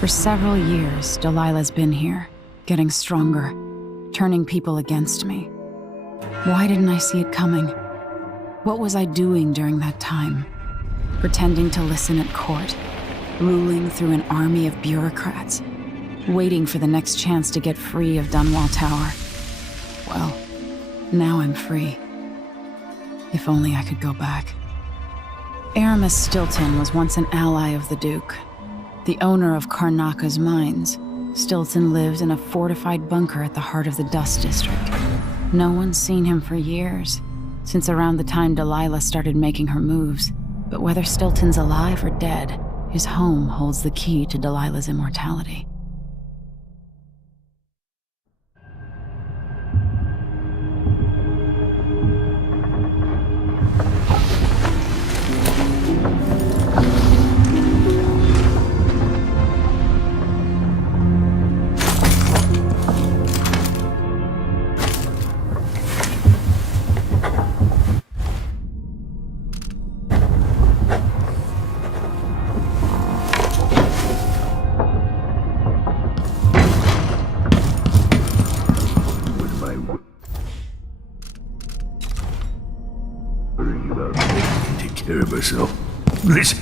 For several years, Delilah's been here, getting stronger, turning people against me. Why didn't I see it coming? What was I doing during that time? Pretending to listen at court, ruling through an army of bureaucrats, waiting for the next chance to get free of Dunwall Tower. Well, now I'm free. If only I could go back. Aramis Stilton was once an ally of the Duke, the owner of Karnaka's mines. Stilton lived in a fortified bunker at the heart of the Dust District. No one's seen him for years, since around the time Delilah started making her moves. But whether Stilton's alive or dead, his home holds the key to Delilah's immortality. Listen.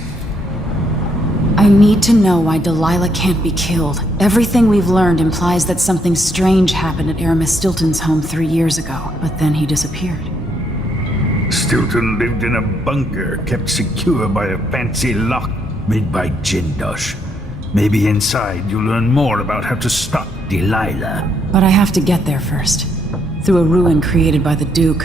I need to know why Delilah can't be killed. Everything we've learned implies that something strange happened at Aramis Stilton's home 3 years ago, but then he disappeared. Stilton lived in a bunker kept secure by a fancy lock made by Jindosh. Maybe inside you'll learn more about how to stop Delilah. But I have to get there first. Through a ruin created by the Duke,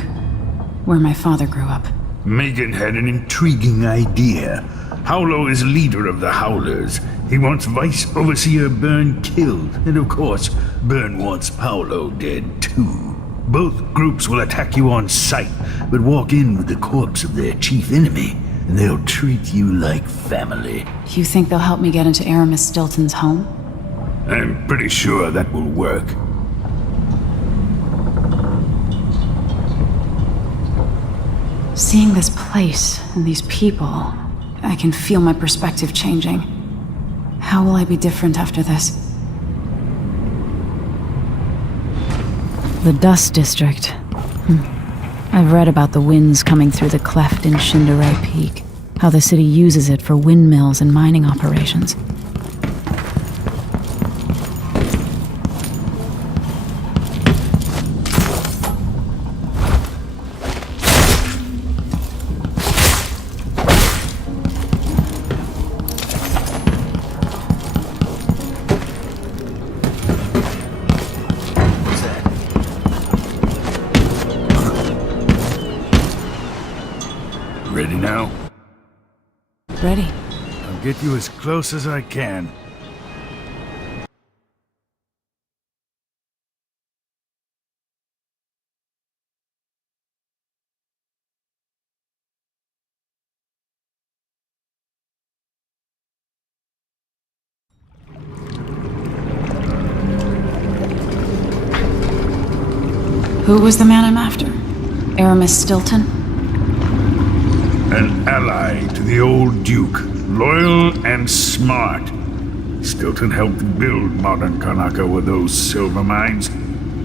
where my father grew up. Megan had an intriguing idea. Howlo is leader of the Howlers. He wants Vice Overseer Byrne killed, and of course, Byrne wants Paolo dead too. Both groups will attack you on sight, but walk in with the corpse of their chief enemy, and they'll treat you like family. Do you think they'll help me get into Aramis Stilton's home? I'm pretty sure that will work. Seeing this place and these people, I can feel my perspective changing. How will I be different after this? The Dust District. I've read about the winds coming through the cleft in Shindaray Peak, how the city uses it for windmills and mining operations. Ready now? Ready. I'll get you as close as I can. Who was the man I'm after? Aramis Stilton? An ally to the old Duke, loyal and smart. Stilton helped build modern Karnaka with those silver mines.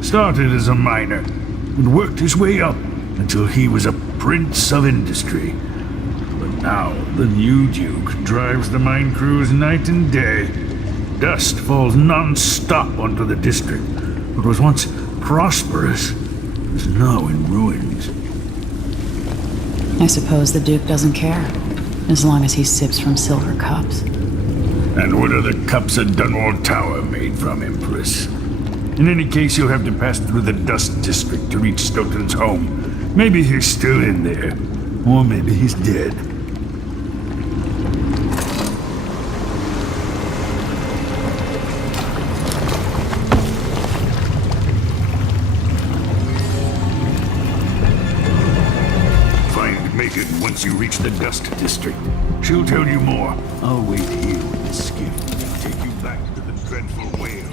Started as a miner, and worked his way up until he was a prince of industry. But now, the new Duke drives the mine crews night and day. Dust falls non-stop onto the district. What was once prosperous is now in ruins. I suppose the Duke doesn't care, as long as he sips from silver cups. And what are the cups at Dunwall Tower made from, Empress? In any case, you'll have to pass through the Dust District to reach Stilton's home. Maybe he's still in there, or maybe he's dead. Once you reach the Dust District, she'll tell you more. I'll wait here with the skiff. Take you back to the dreadful whale.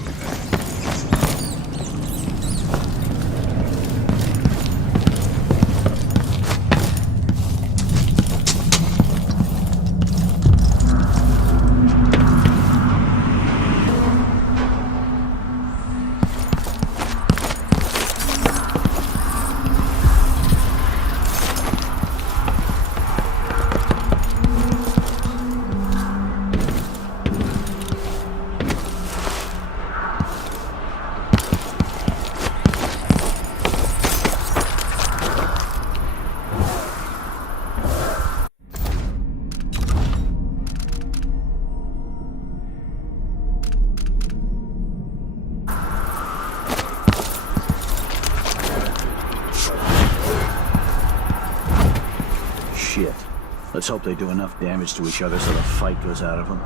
hope they do enough damage to each other so the fight goes out of them.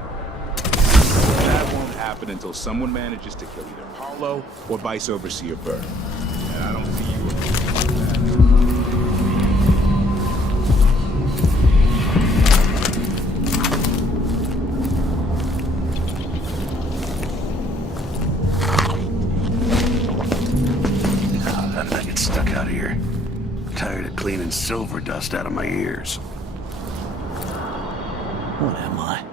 That won't happen until someone manages to kill either Paulo or Vice Overseer Bird. And I don't see you about that. How did I get stuck out here? Tired of cleaning silver dust out of my ears. What am I?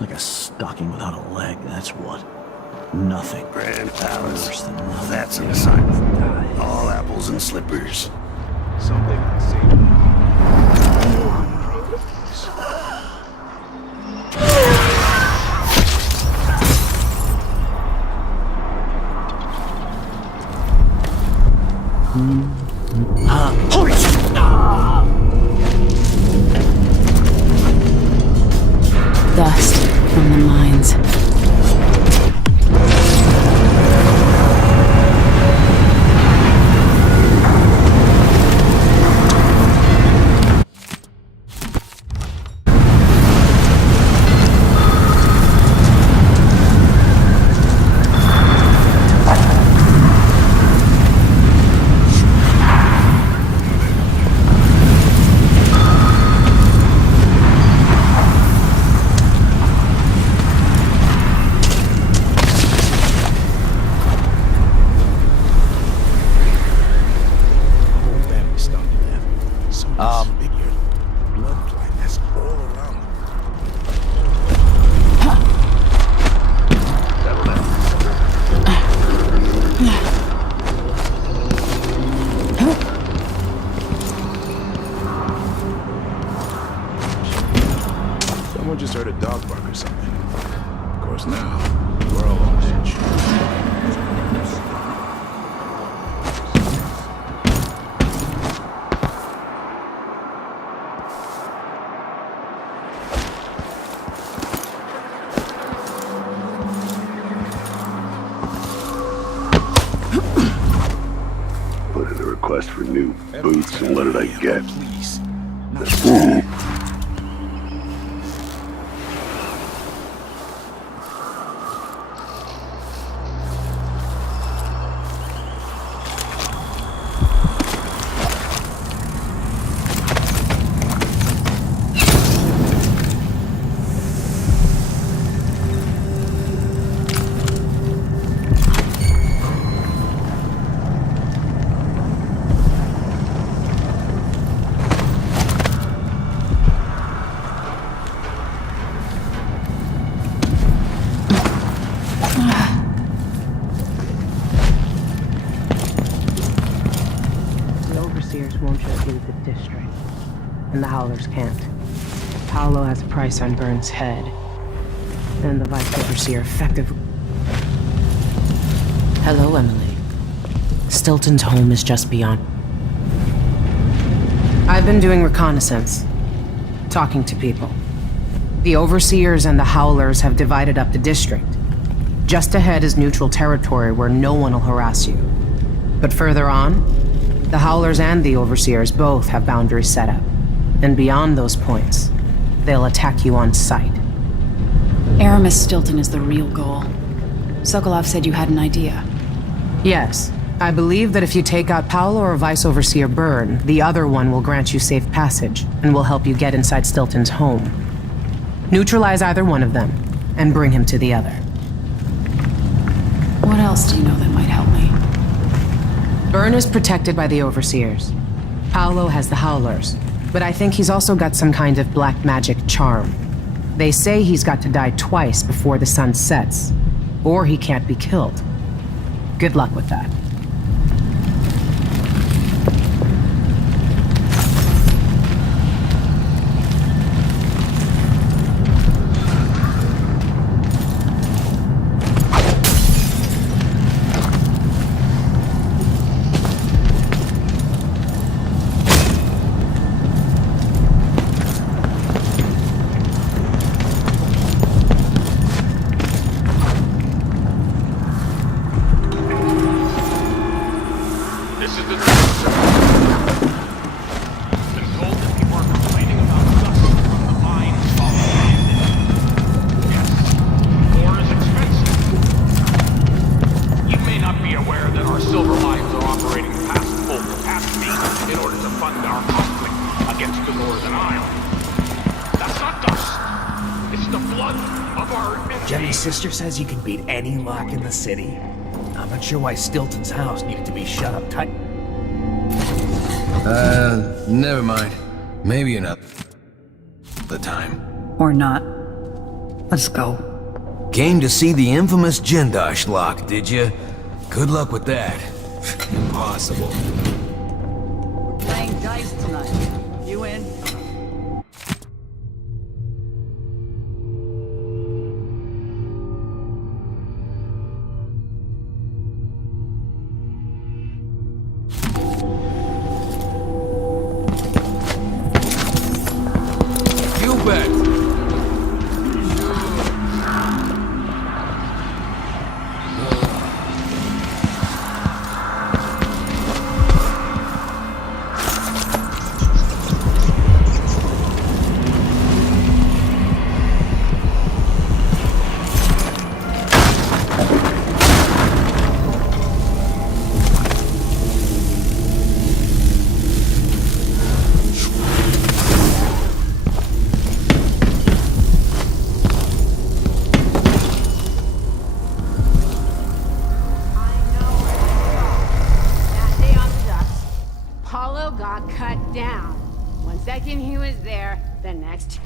Like a stocking without a leg, that's what. Nothing. Grand Worse Palace. than nothing. That's an assignment. All apples and slippers. Something unsavory. Holy shit! Dust from the mines. Someone just heard a dog bark or something. Of course now, we're all on edge. Put in a request for new boots, and what did I get? Please. The Overseers won't just leave the district, and the Howlers can't. Paolo has a price on Burns' head, and the Vice Overseer effectively... Hello, Emily. Stilton's home is just beyond. I've been doing reconnaissance, talking to people. The Overseers and the Howlers have divided up the district. Just ahead is neutral territory where no one will harass you. But further on, the Howlers and the Overseers both have boundaries set up. And beyond those points, they'll attack you on sight. Aramis Stilton is the real goal. Sokolov said you had an idea. Yes, I believe that if you take out Paolo or Vice Overseer Byrne, the other one will grant you safe passage and will help you get inside Stilton's home. Neutralize either one of them and bring him to the other. What else do you know that might help me? Byrne is protected by the Overseers. Paolo has the Howlers, but I think he's also got some kind of black magic charm. They say he's got to die twice before the sun sets, or he can't be killed. Good luck with that. My sister says you can beat any lock in the city. I'm not sure why Stilton's house needed to be shut up tight. Never mind. Maybe another time. Or not. Let's go. Came to see the infamous Jindosh lock, did you? Good luck with that. Impossible. We're playing dice tonight. You in? You bet. That day on the docks, Paulo got cut down. 1 second he was there, the next.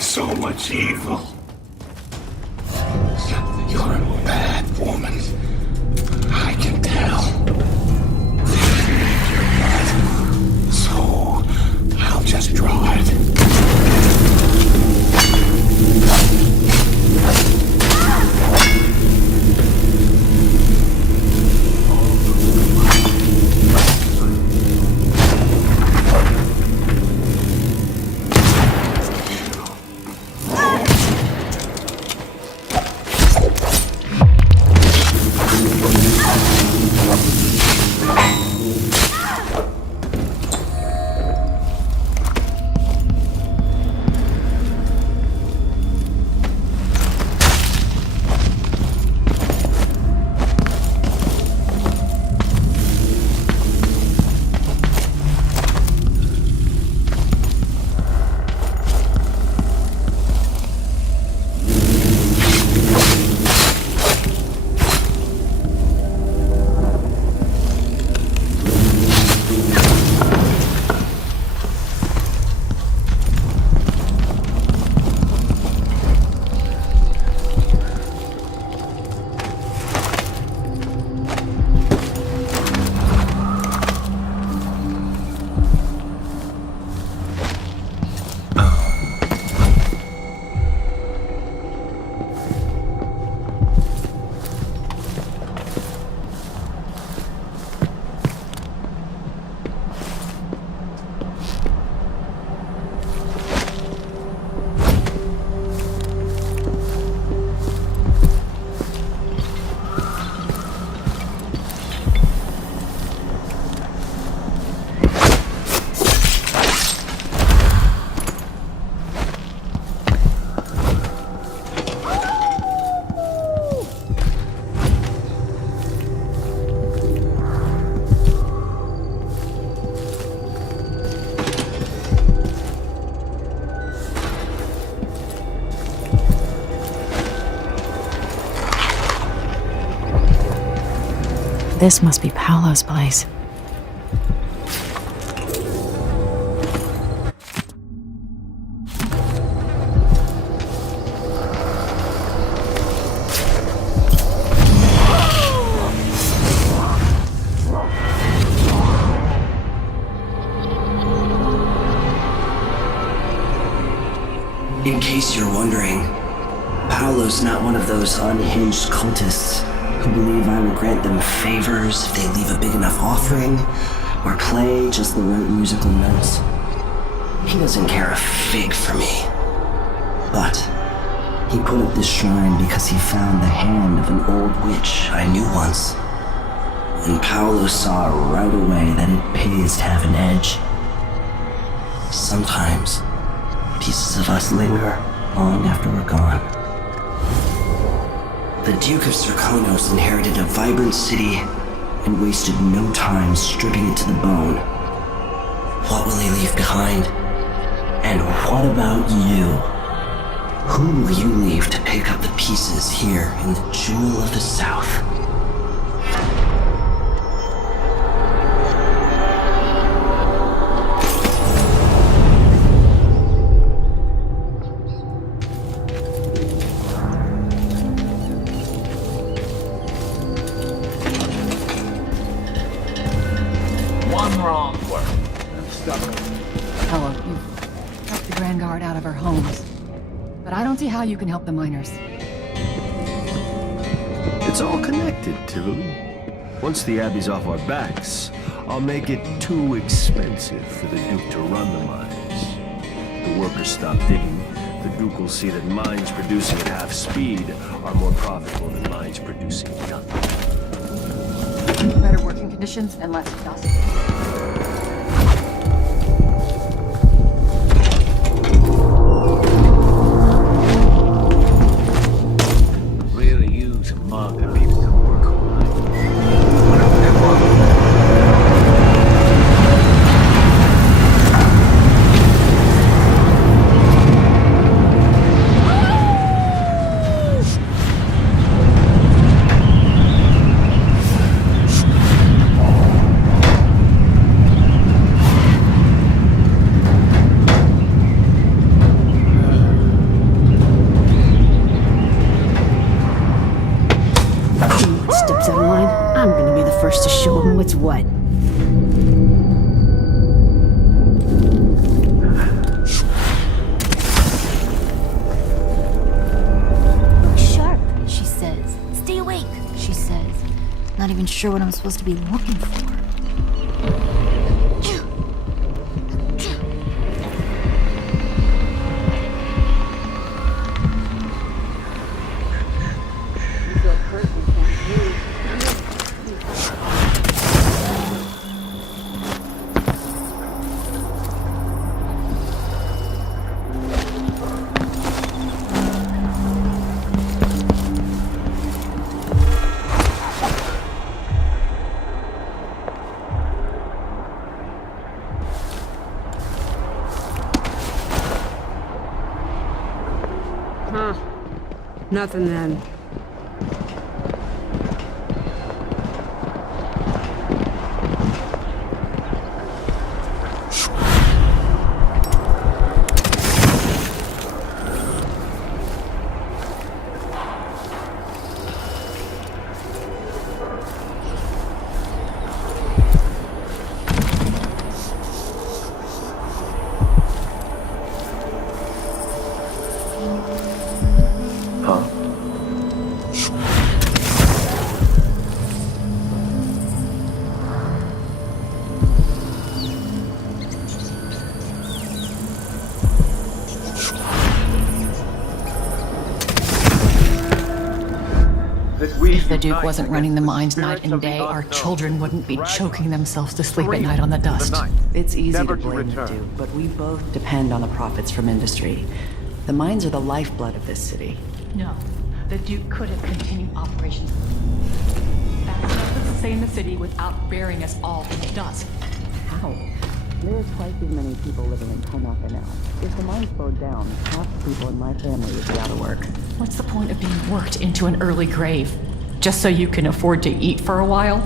So much evil. You're a bad woman. I can tell. Your blood. So I'll just draw it. This must be Paolo's place. In case you're wondering, Paolo's not one of those unhinged cultists who believe I will grant them favors if they leave a big enough offering or play just the right musical notes. He doesn't care a fig for me. But he put up this shrine because he found the hand of an old witch I knew once. And Paolo saw right away that it pays to have an edge. Sometimes pieces of us linger long after we're gone. The Duke of Serkonos inherited a vibrant city and wasted no time stripping it to the bone. What will he leave behind? And what about you? Who will you leave to pick up the pieces here in the Jewel of the South? How you can help the miners. It's all connected, Tivoli. Once the Abbey's off our backs, I'll make it too expensive for the Duke to run the mines. The workers stop digging. The Duke will see that mines producing at half speed are more profitable than mines producing nothing. Better working conditions and less dust. Sure what I'm supposed to be looking for. Nothing then. If the Duke wasn't running the mines night and day, our children wouldn't be choking themselves to sleep at night on the dust. It's easy to blame the Duke, but we both depend on the profits from industry. The mines are the lifeblood of this city. No, the Duke could have continued operations. That's enough to sustain the city without burying us all in the dust. How? There are twice as many people living in Konaka now. If the mine slowed down, half the people in my family would be out of work. What's the point of being worked into an early grave? Just so you can afford to eat for a while?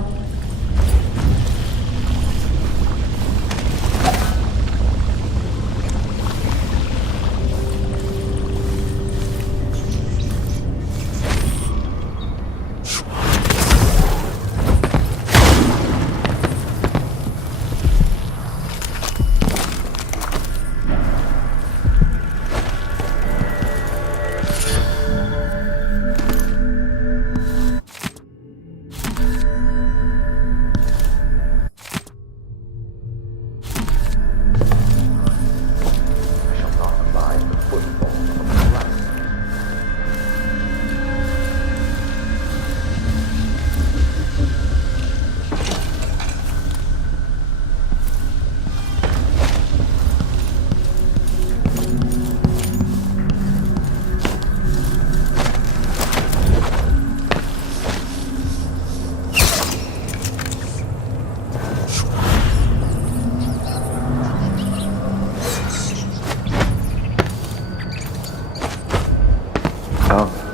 Found it.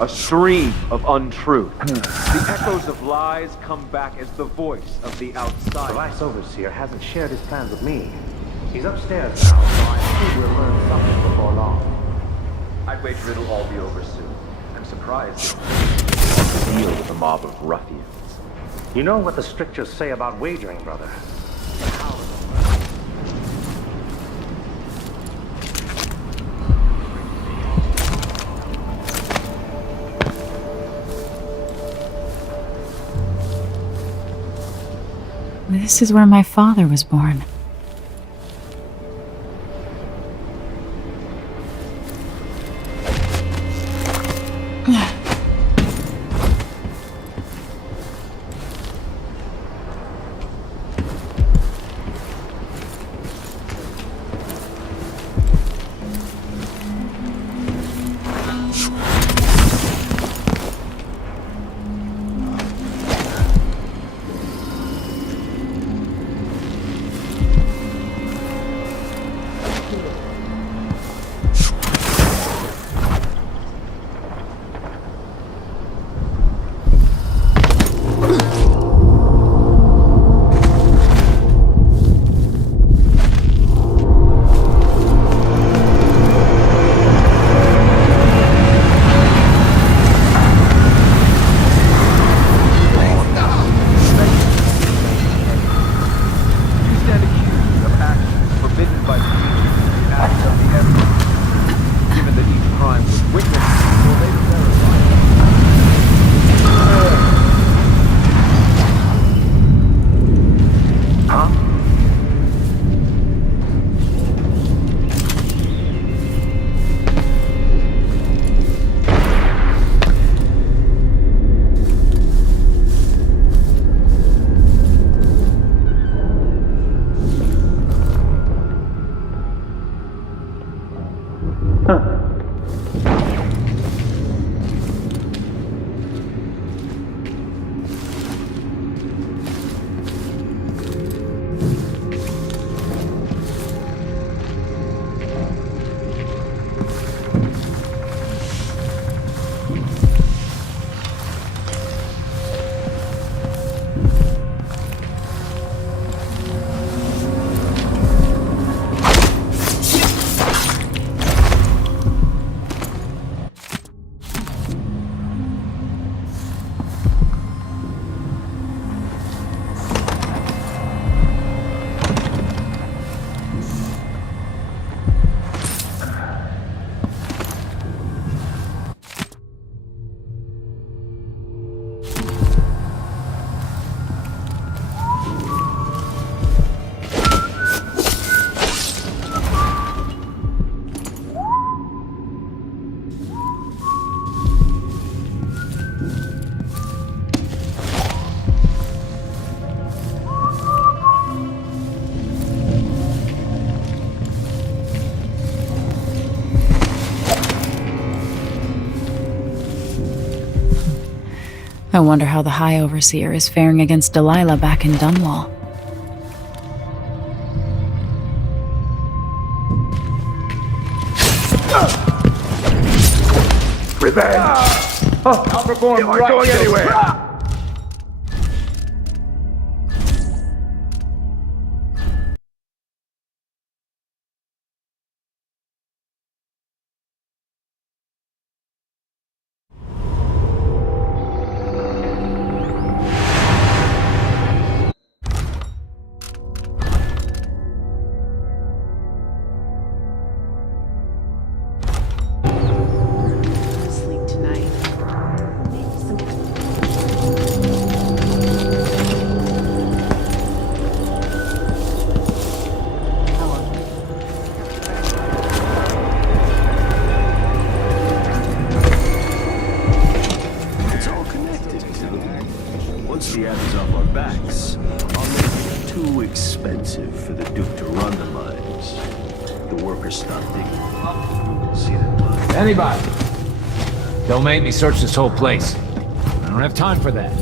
A stream of untruth. The echoes of lies come back as the voice of the outside. The Vice Overseer hasn't shared his plans with me. He's upstairs now, so I think we'll learn something before long. I'd wager it'll all be over soon. I'm surprised it deal with a mob of ruffians. You know what the strictures say about wagering, brother. This is where my father was born. I wonder how the High Overseer is faring against Delilah back in Dunwall. Revenge! I'll perform you aren't going anywhere! Once the Abbey's off our backs, I'll make it too expensive for the Duke to run the mines. The workers stop digging. See that mine? Anybody? Don't make me search this whole place. I don't have time for that.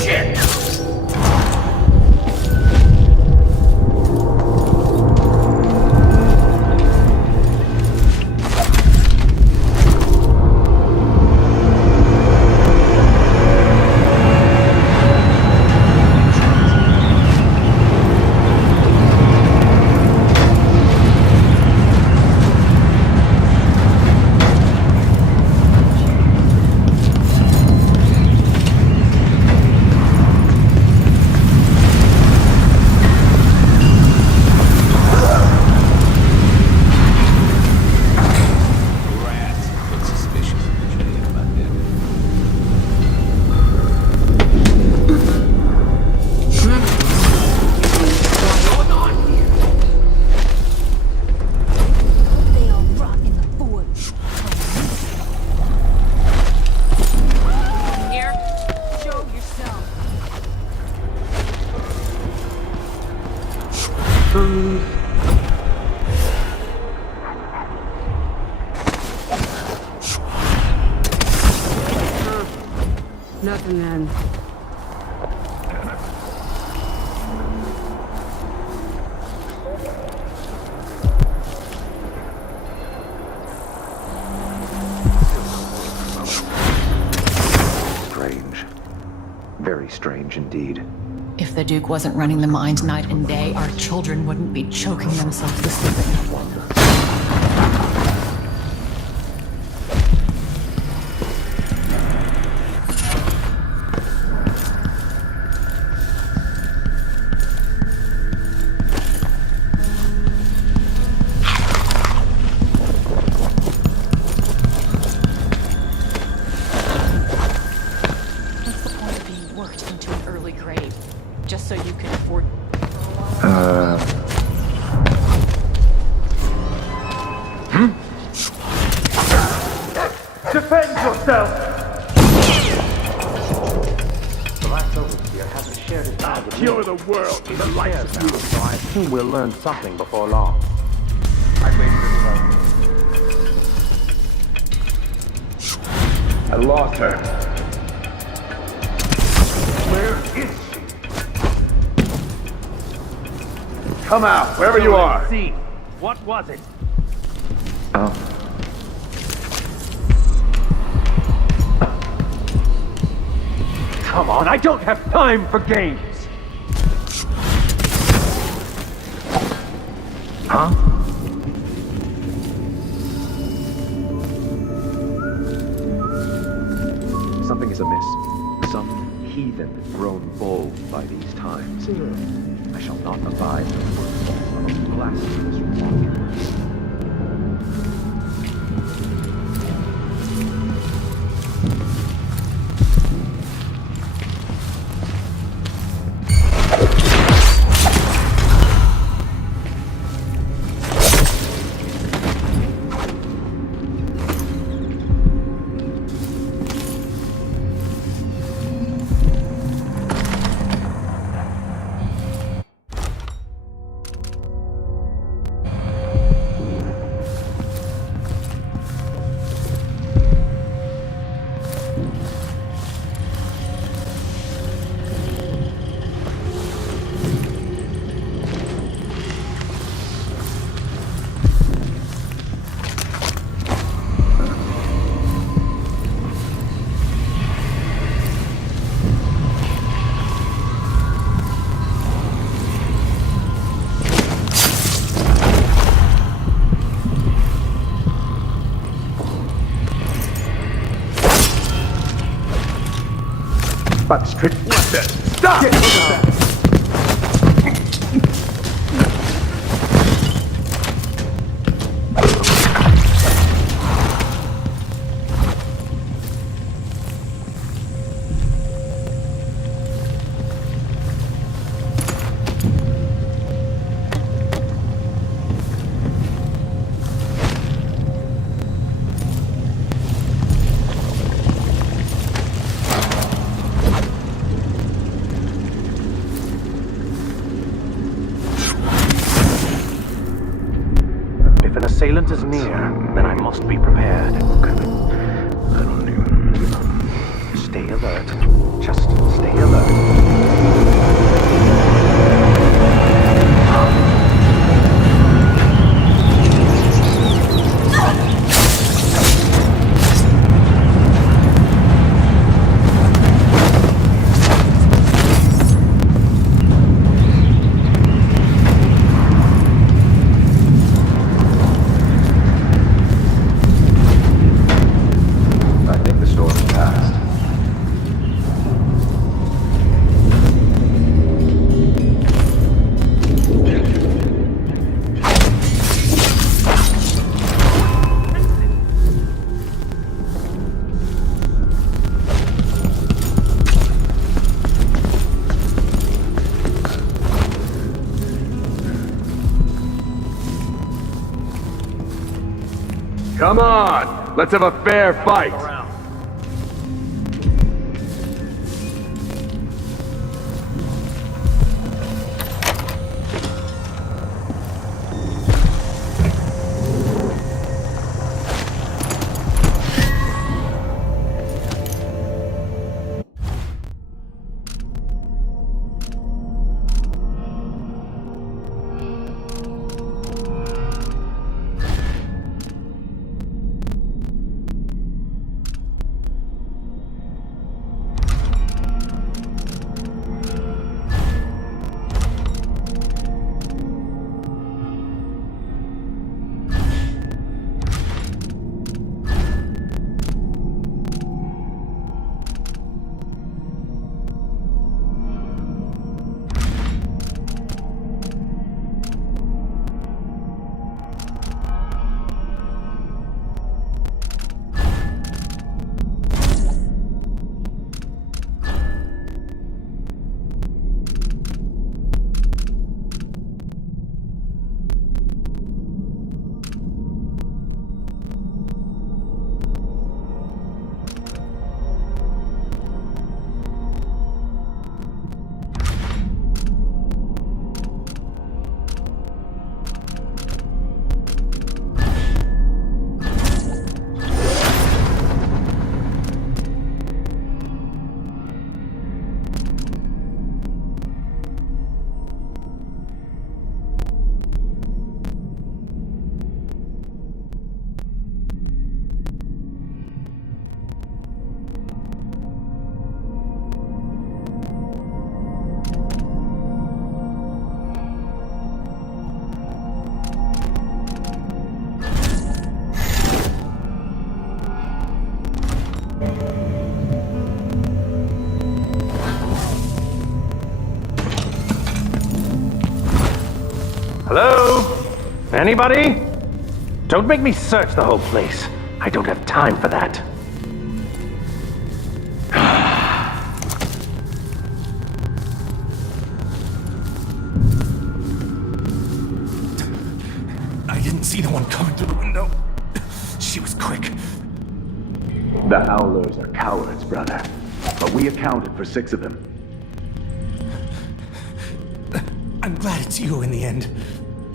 Shit! Nothing then. Strange. Very strange indeed. If the Duke wasn't running the mines night and day, our children wouldn't be choking themselves to sleep in no wonder. Just so you can afford... Defend yourself! The last overseer hasn't shared his plans with me. Cure the world with the likes of you. So I assume we'll learn something before long. I lost her. Where is she? Come out, wherever you are. See, what was it? Oh. Come on, I don't have time for games! Huh? Something is amiss. Some heathen grown bold by these times. I shall not abide the words of a blasphemous wrongdoers. By the street. What's that? Stop! Get threat is near, then I must be prepared. I don't even... Stay alert. Just stay alert. Come on! Let's have a fair fight! Hello? Anybody? Don't make me search the whole place. I don't have time for that. I didn't see the one coming through the window. She was quick. The Howlers are cowards, brother. But we accounted for 6 of them. I'm glad it's you in the end.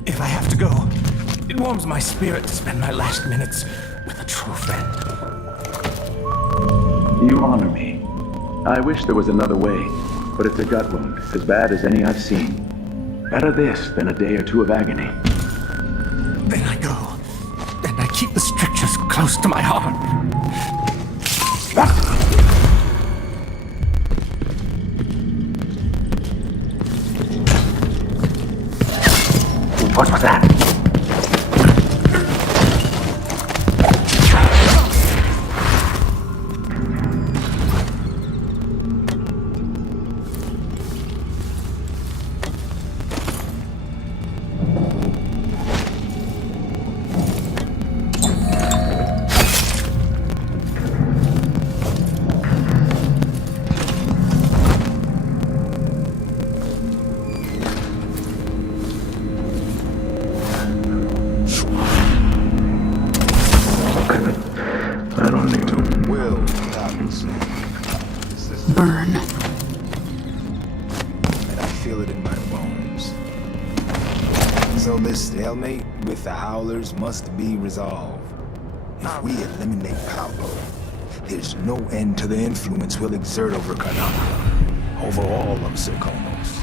If I have to go, it warms my spirit to spend my last minutes with a true friend. You honor me. I wish there was another way, but it's a gut wound, as bad as any I've seen. Better this than a day or 2 of agony. Then I go, and I keep the strictures close to my heart. What was that? Burn. And I feel it in my bones. So this stalemate will with the Howlers must be resolved. If we eliminate Paolo, there's no end to the influence we'll exert over Karnaca, over all of Serkonos.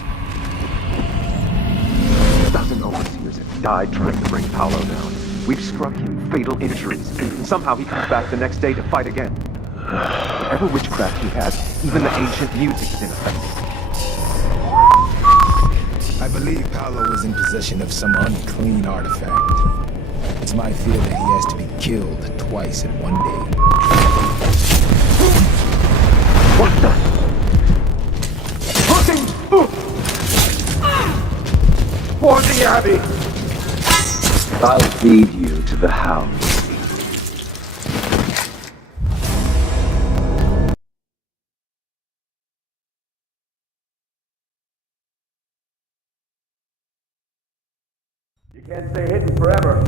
A dozen overseers have died trying to bring Paolo down. We've struck him fatal injuries, and somehow he comes back the next day to fight again. Whatever witchcraft he has, even the ancient music is ineffective. I believe Paolo is in possession of some unclean artifact. It's my fear that he has to be killed twice in one day. What the? Pushing! For the Abbey! I'll lead you to the house. You can't stay hidden forever.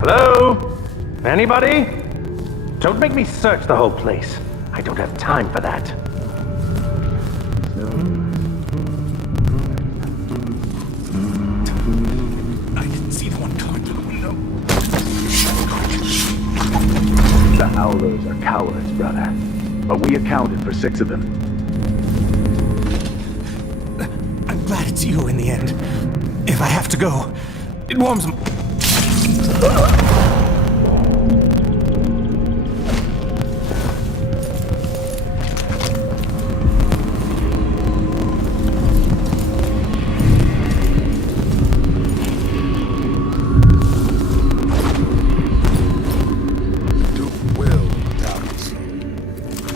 Hello? Anybody? Don't make me search the whole place. I don't have time for that. I didn't see the one coming through the window. The Howlers are cowards, brother. But we accounted for 6 of them. I'm glad it's you in the end. If I have to go, it warms me.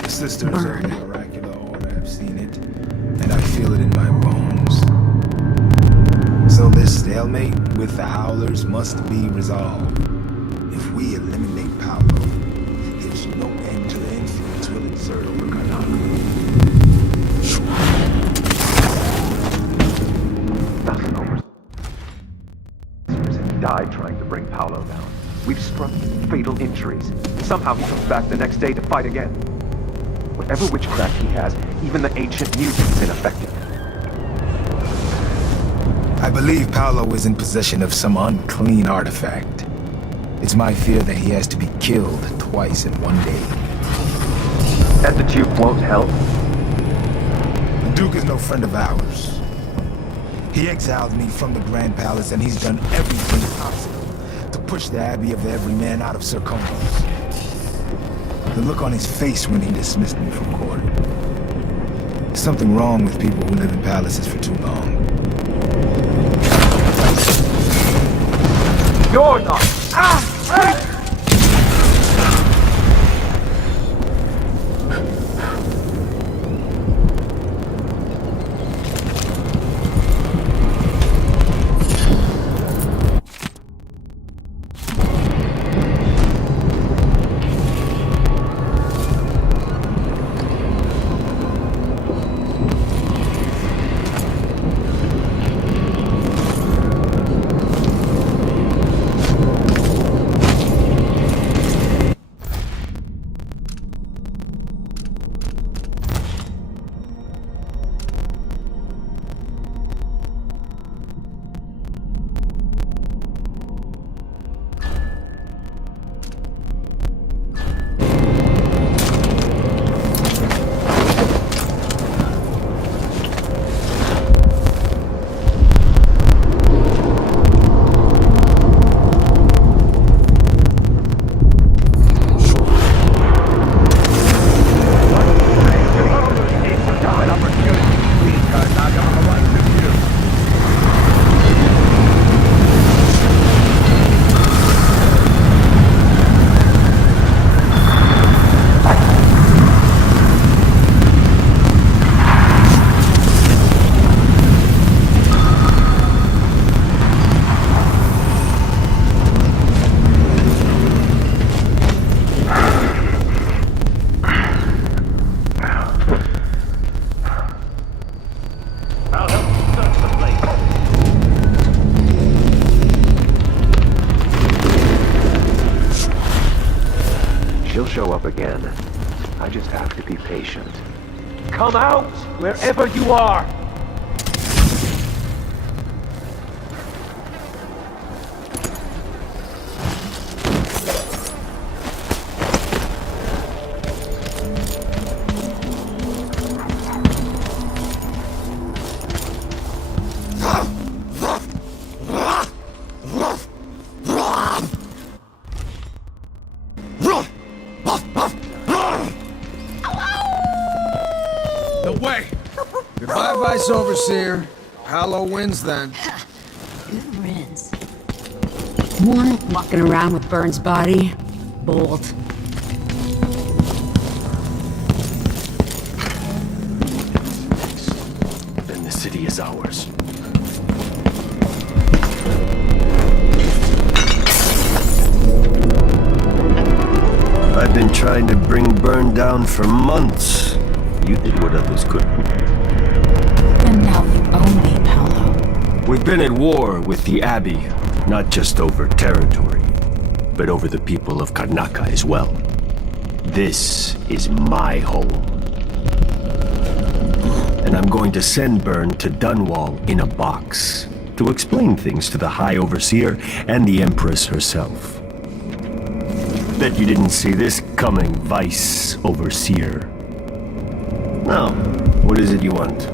Sisters of the oracular order have seen it, and I feel it in my bones. So this stalemate with the Howlers must be resolved. If we eliminate Paolo, there's no end to the influence we'll exert over Karnaca. Dozen overseers have died trying to bring Paolo down. We've struck him fatal injuries. Somehow he comes back the next day to fight again. Whatever witchcraft he has, even the ancient music is ineffective. I believe Paolo is in possession of some unclean artifact. It's my fear that he has to be killed twice in one day. And the Duke won't help? The Duke is no friend of ours. He exiled me from the Grand Palace, and he's done everything possible to push the Abbey of the Everyman out of Serkonos. The look on his face when he dismissed me from court. There's something wrong with people who live in palaces for too long. You're not! again. I just have to be patient. Come out, wherever you are! Goodbye, Vice Overseer. Paolo wins then. Good riddance. One walking around with Burns' body. Bold. Then the city is ours. I've been trying to bring Byrne down for months. You did what others couldn't. And now you owe me, Paolo. We've been at war with the Abbey, not just over territory, but over the people of Karnaca as well. This is my home. And I'm going to send Byrne to Dunwall in a box to explain things to the High Overseer and the Empress herself. Bet you didn't see this coming, Vice Overseer. Now, what is it you want?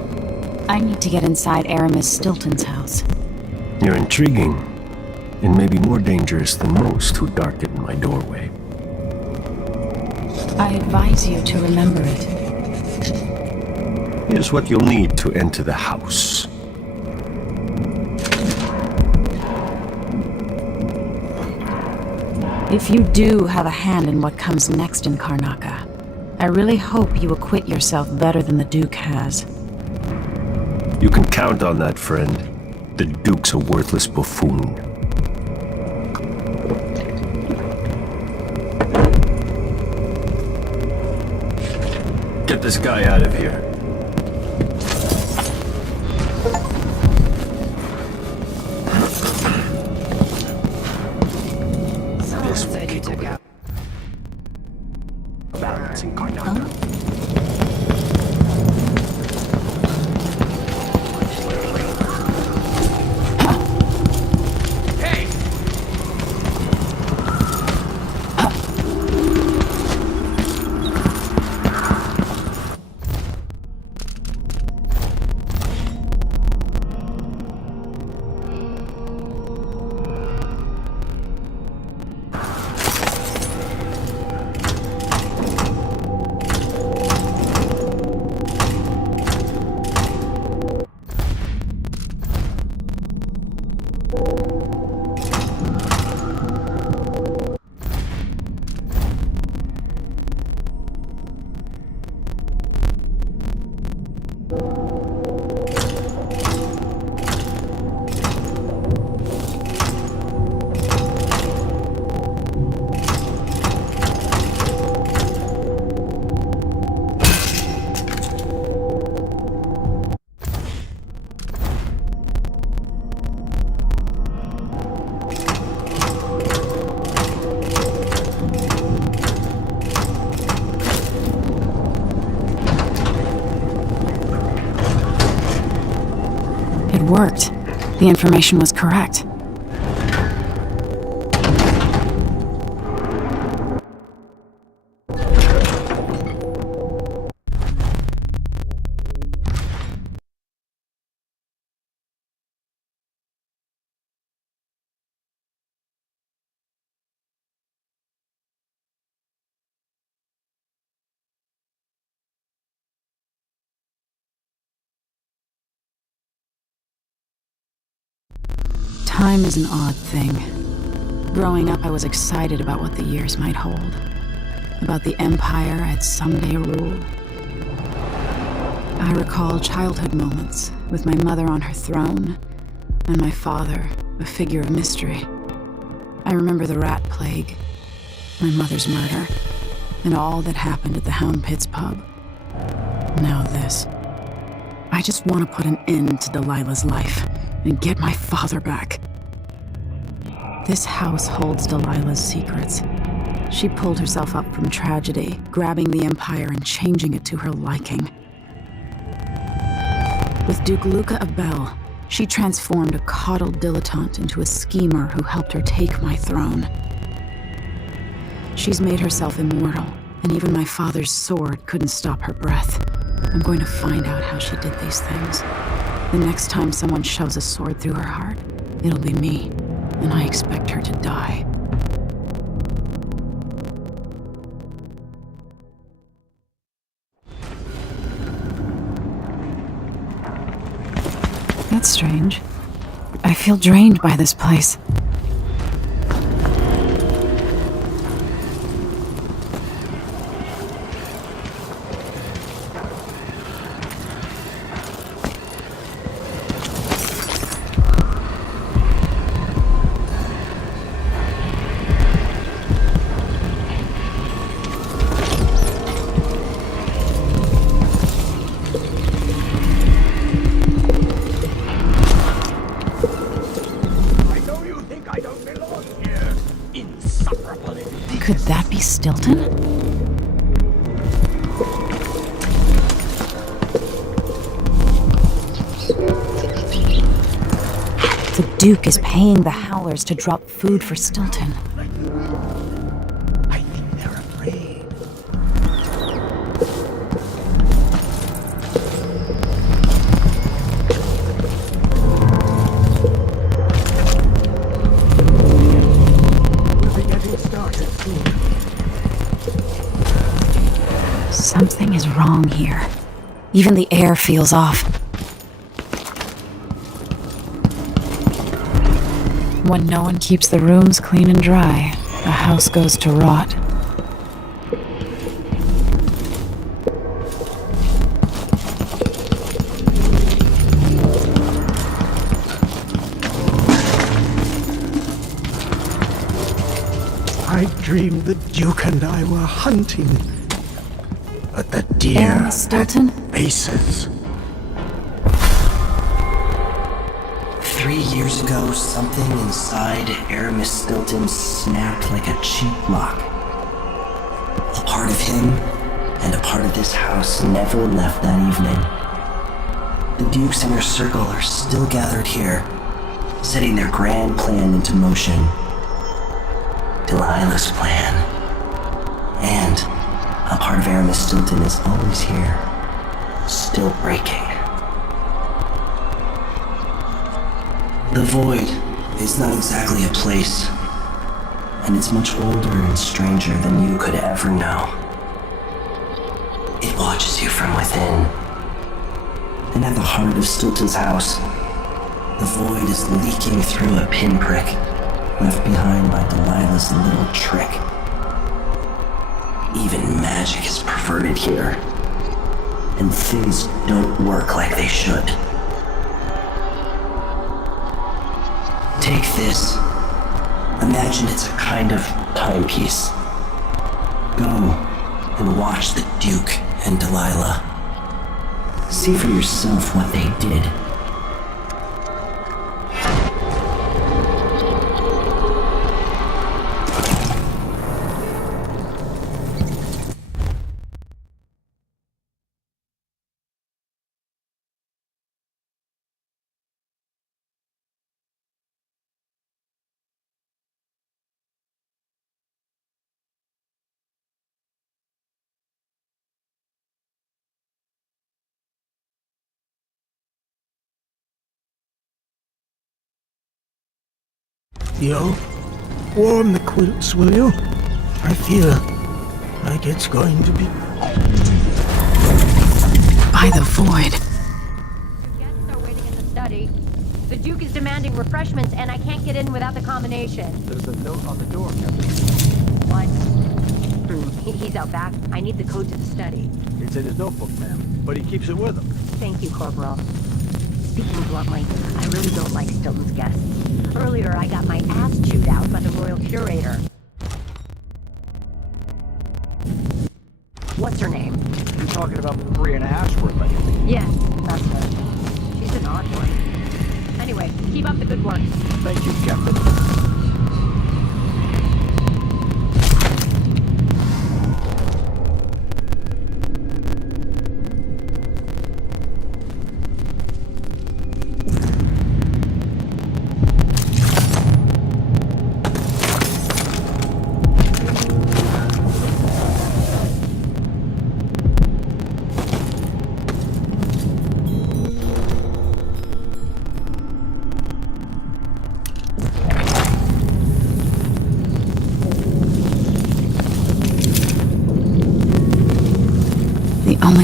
I need to get inside Aramis Stilton's house. You're intriguing, and maybe more dangerous than most who darken my doorway. I advise you to remember it. Here's what you'll need to enter the house. If you do have a hand in what comes next in Karnaca, I really hope you acquit yourself better than the Duke has. You can count on that, friend. The Duke's a worthless buffoon. Get this guy out of here. Someone said you took out balance in Karnaca. It worked. The information was correct. Time is an odd thing. Growing up, I was excited about what the years might hold. About the empire I'd someday rule. I recall childhood moments with my mother on her throne, and my father, a figure of mystery. I remember the rat plague, my mother's murder, and all that happened at the Hound Pits pub. Now this. I just want to put an end to Delilah's life and get my father back. This house holds Delilah's secrets. She pulled herself up from tragedy, grabbing the Empire and changing it to her liking. With Duke Luca of Bell, she transformed a coddled dilettante into a schemer who helped her take my throne. She's made herself immortal, and even my father's sword couldn't stop her breath. I'm going to find out how she did these things. The next time someone shoves a sword through her heart, it'll be me, and I expect her to die. That's strange. I feel drained by this place. Could that be Stilton? The Duke is paying the Howlers to drop food for Stilton. I think they're afraid. We'll be getting started soon. Something is wrong here. Even the air feels off. When no one keeps the rooms clean and dry, a house goes to rot. I dreamed the Duke and I were hunting. But the deer Miss Stilton? had faces. 3 years ago, something inside Aramis Stilton snapped like a cheap lock. A part of him and a part of this house never left that evening. The Duke's inner circle are still gathered here, setting their grand plan into motion. Delilah's plan. And a part of Aramis Stilton is always here, still breaking. The Void is not exactly a place, and it's much older and stranger than you could ever know. It watches you from within. And at the heart of Stilton's house, the Void is leaking through a pinprick left behind by Delilah's little trick. Even magic is perverted here, and things don't work like they should. Take this. Imagine it's a kind of timepiece. Go and watch the Duke and Delilah. See for yourself what they did. Yo, warm the quilts, will you? I feel like it's going to be... By the Void. Guests are waiting in the study. The Duke is demanding refreshments, and I can't get in without the combination. There's a note on the door, Captain. What? He's out back. I need the code to the study. It's in his notebook, ma'am, but he keeps it with him. Thank you, Corporal. Speaking bluntly, I really don't like Stilton's guests. Earlier, I got my ass chewed out by the Royal Curator. What's her name? You're talking about Brianna Ashworth, I think. Yes, that's her. She's an odd one. Anyway, keep up the good work. Thank you, Captain.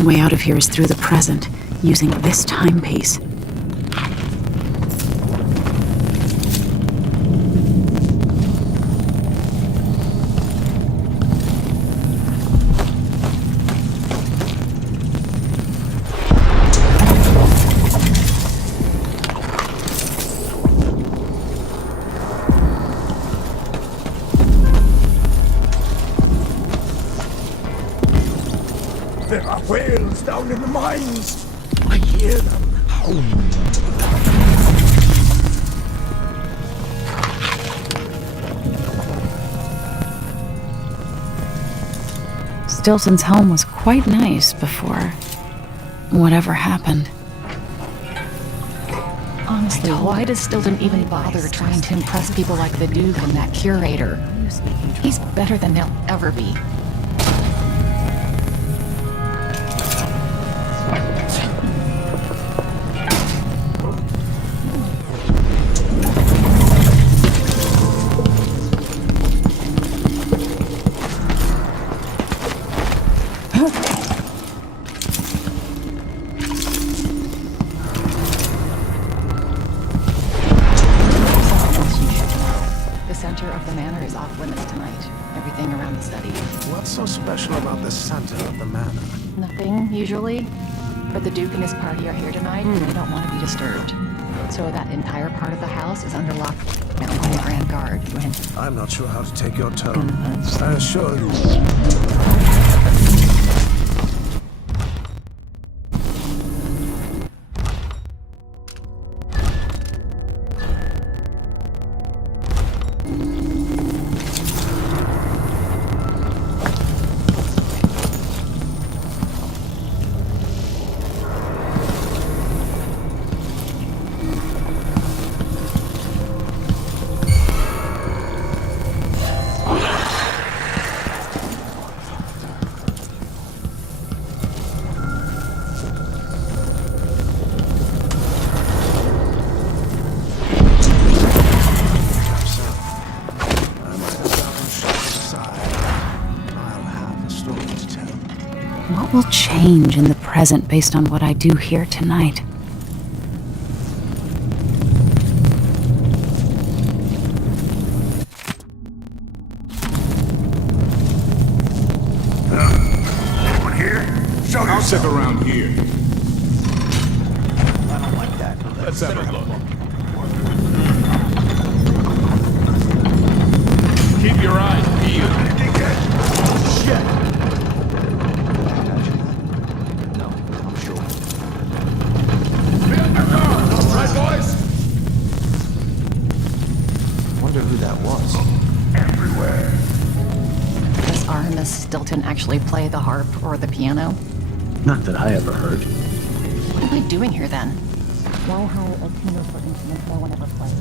only way out of here is through the present, using this timepiece. There are whales down in the mines. I hear them. Stilton's home was quite nice before whatever happened. Honestly, why does Stilton even bother trying to impress people like the Duke and that curator? He's better than they'll ever be. The center of the manor is off limits tonight. Everything around the study. What's so special about the center of the manor? Nothing, usually. But the Duke and his party are here tonight, and they don't want to be disturbed. So that entire part of the house is under lock and on the Grand Guard. I'm not sure how to take your tone. I assure you. What will change in the present based on what I do here tonight? Anyone here? Show I'll yourself. check around here. I don't like that. Let's have a look. Keep your eyes peeled. Shit. Right, boys? Wonder who that was. Everywhere. Does Artemis Stilton actually play the harp or the piano? Not that I ever heard. What am I doing here then? Why hire a tuner for instruments no one ever plays?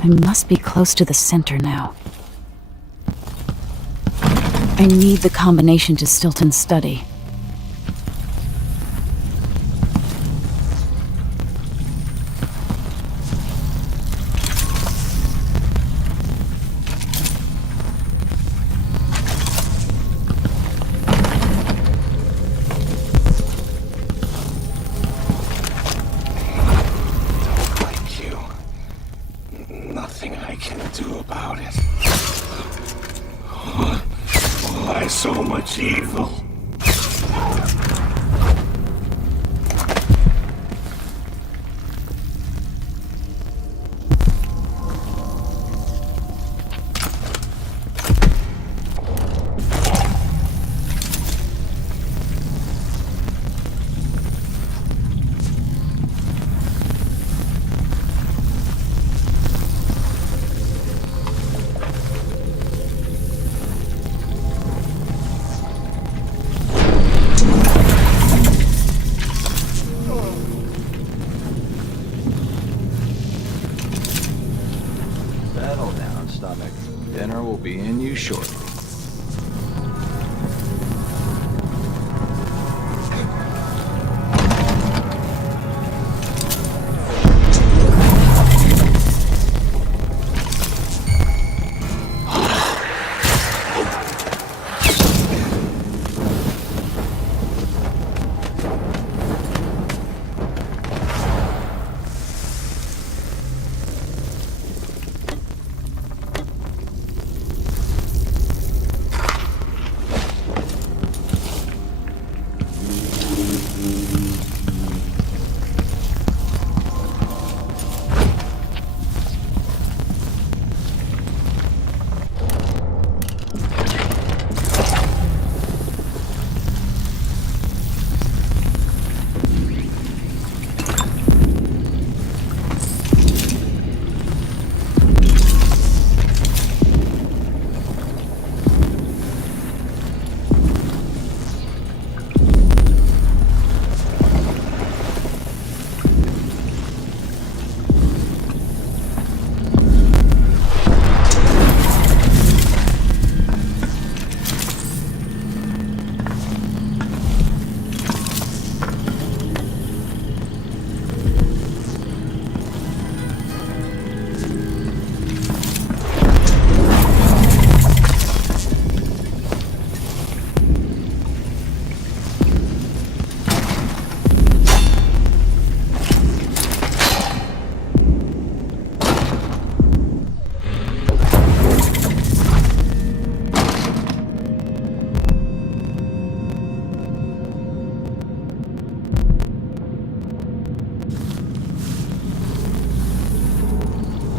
I must be close to the center now. I need the combination to Stilton's study. So much evil.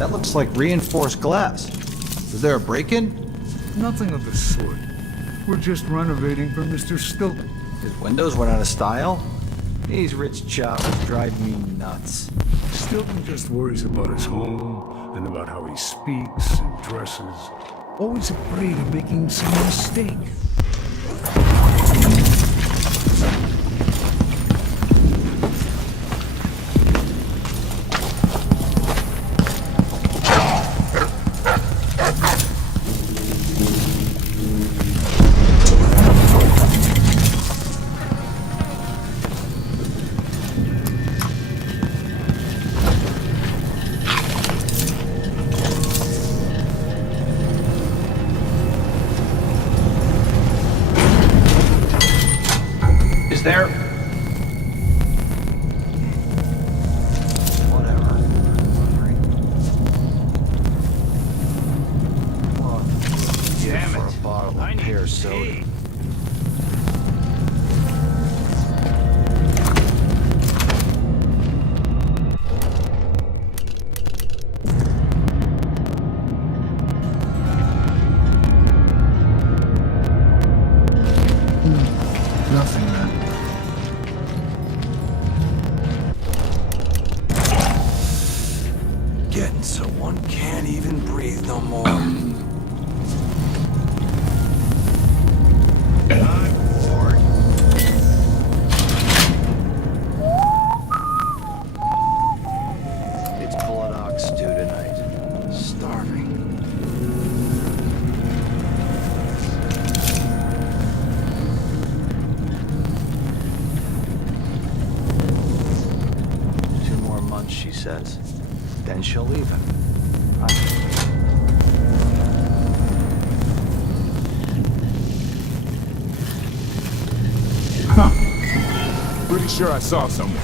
That looks like reinforced glass. Is there a break-in? Nothing of the sort. We're just renovating for Mr. Stilton. His windows went out of style? These rich choppers drive me nuts. Stilton just worries about his home and about how he speaks and dresses. Always afraid of making some mistake. Is there... Whatever. Damn it. For a bottle of pear soda. Nothing, man. Getting so one can't even breathe no more. It's blood ox stew tonight. Starving. Two more months, she says. Then she'll leave him. Pretty sure I saw someone.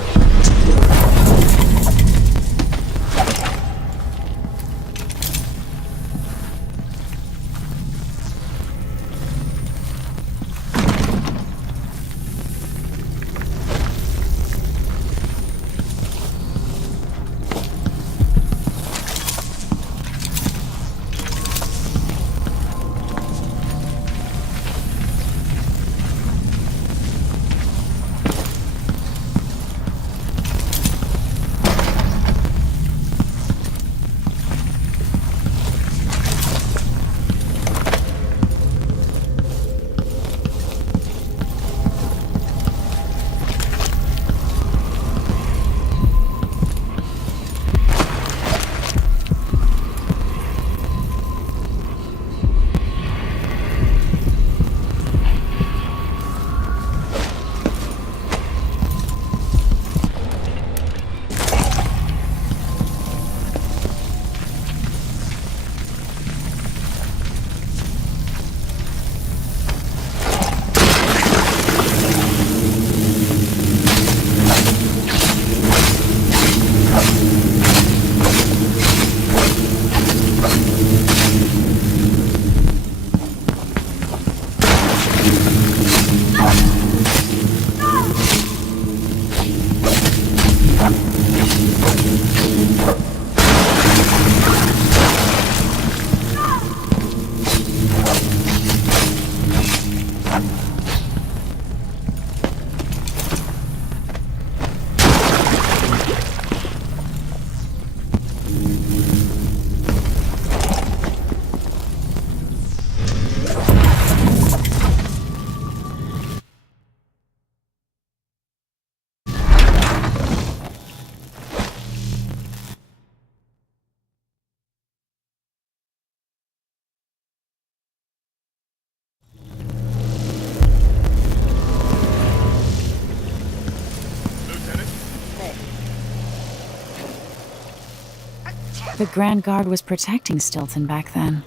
The Grand Guard was protecting Stilton back then.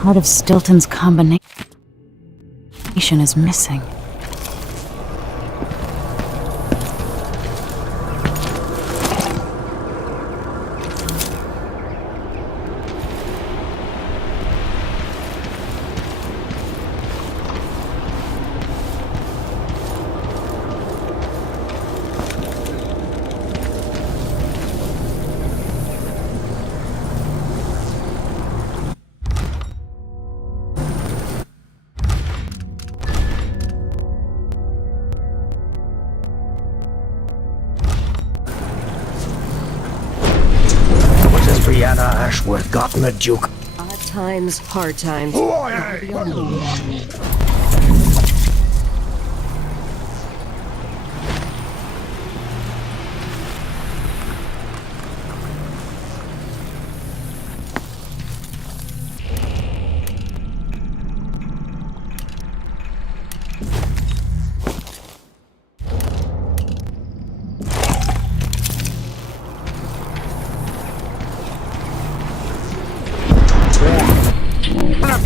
Part of Stilton's combination is missing. Brianna Ashworth gotten a Duke. Odd times, hard times.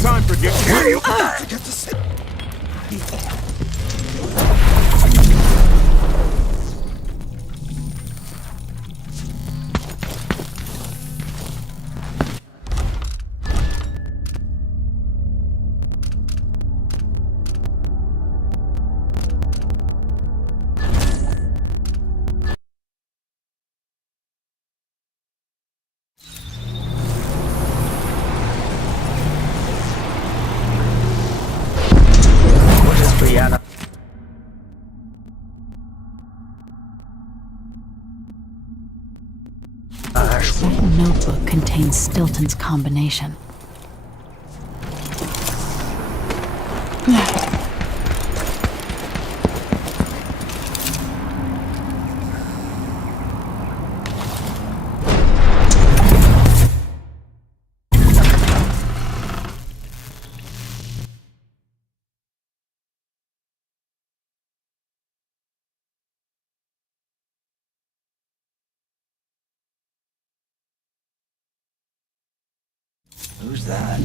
Time for getting where you Brianna. That notebook contains Stilton's combination. Who's that?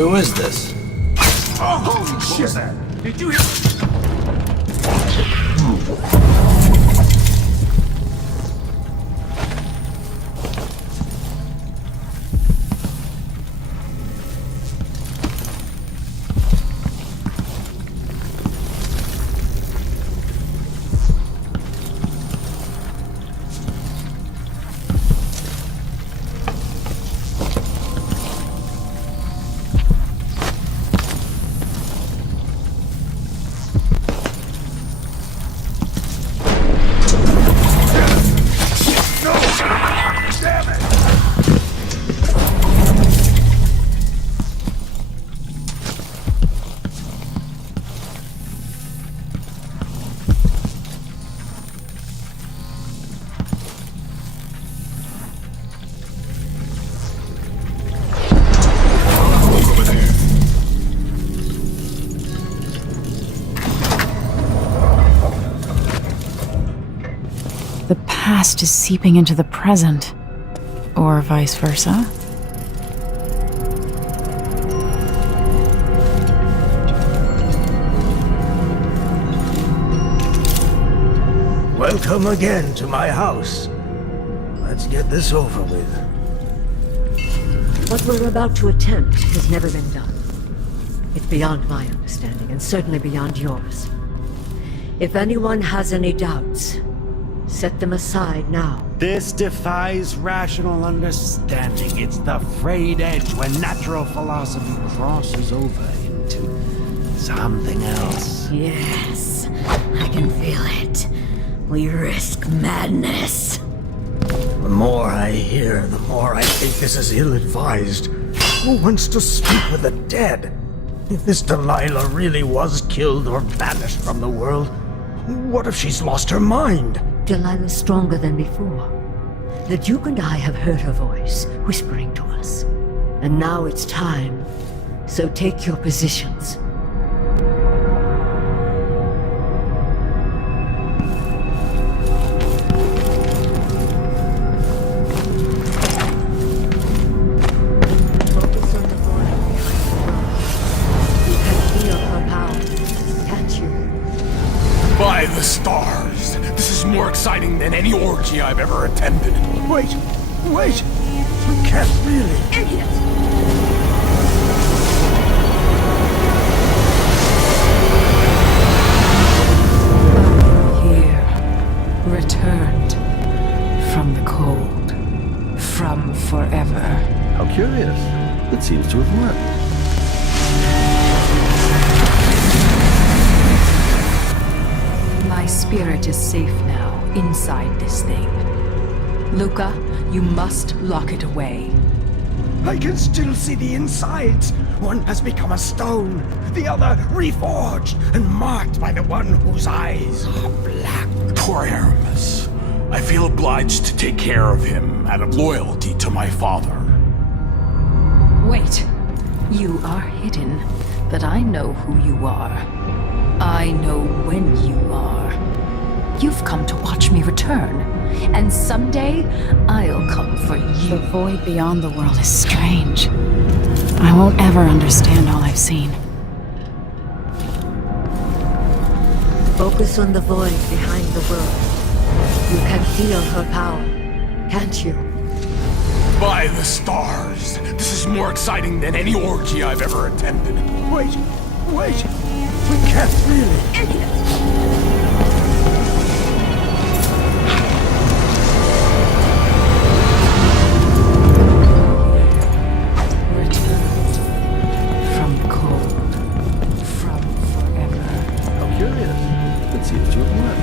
Who is this? Oh, holy shit! Did you hear? past is seeping into the present. Or vice versa. Welcome again to my house. Let's get this over with. What we're about to attempt has never been done. It's beyond my understanding, and certainly beyond yours. If anyone has any doubts, set them aside now. This defies rational understanding. It's the frayed edge when natural philosophy crosses over into something else. Yes, I can feel it. We risk madness. The more I hear, the more I think this is ill-advised. Who wants to speak with the dead? If this Delilah really was killed or banished from the world, what if she's lost her mind? Delilah's stronger than before. The Duke and I have heard her voice, whispering to us. And now it's time. So take your positions. Focus on the void behind the world. You can feel her power, can't you? By the stars! This is more exciting than any orgy I've ever attended. Wait! Wait! We can't really... Idiot! Here, returned from the cold, from forever. How curious. It seems to have worked. My spirit is safe now, inside this thing. Luca, you must lock it away. I can still see the insides. One has become a stone, the other reforged and marked by the one whose eyes are black. Poor Aramis. I feel obliged to take care of him out of loyalty to my father. Wait. You are hidden, but I know who you are. I know when you are. You've come to watch me return, and someday I'll come for you. The void beyond the world is strange. I won't ever understand all I've seen. Focus on the void behind the world. You can feel her power, can't you? By the stars! This is more exciting than any orgy I've ever attended. Wait! Wait! We can't really... Idiot! From the cold, from forever. How curious. It seems to have worked.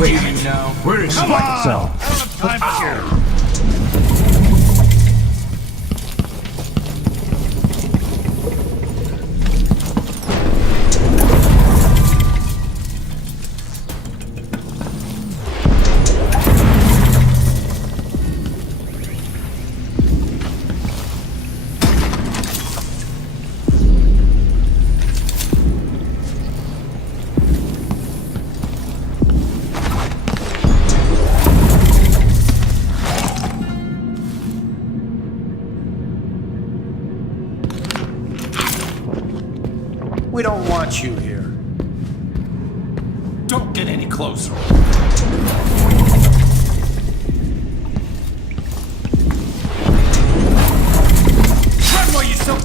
behind Wait, you. where is Come he? on! So, Time for you. We don't want you here. Don't get any closer. Run while you so...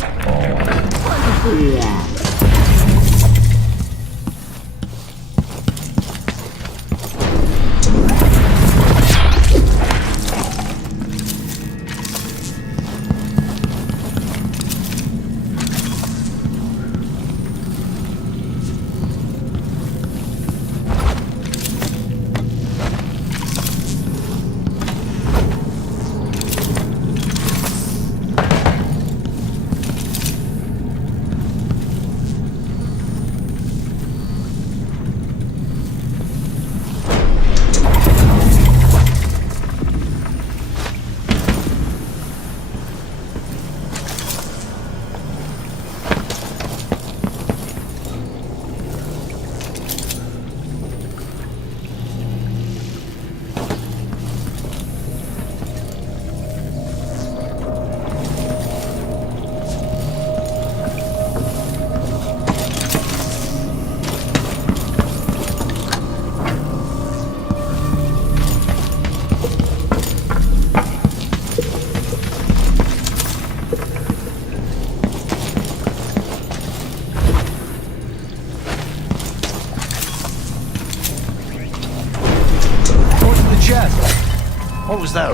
What was that?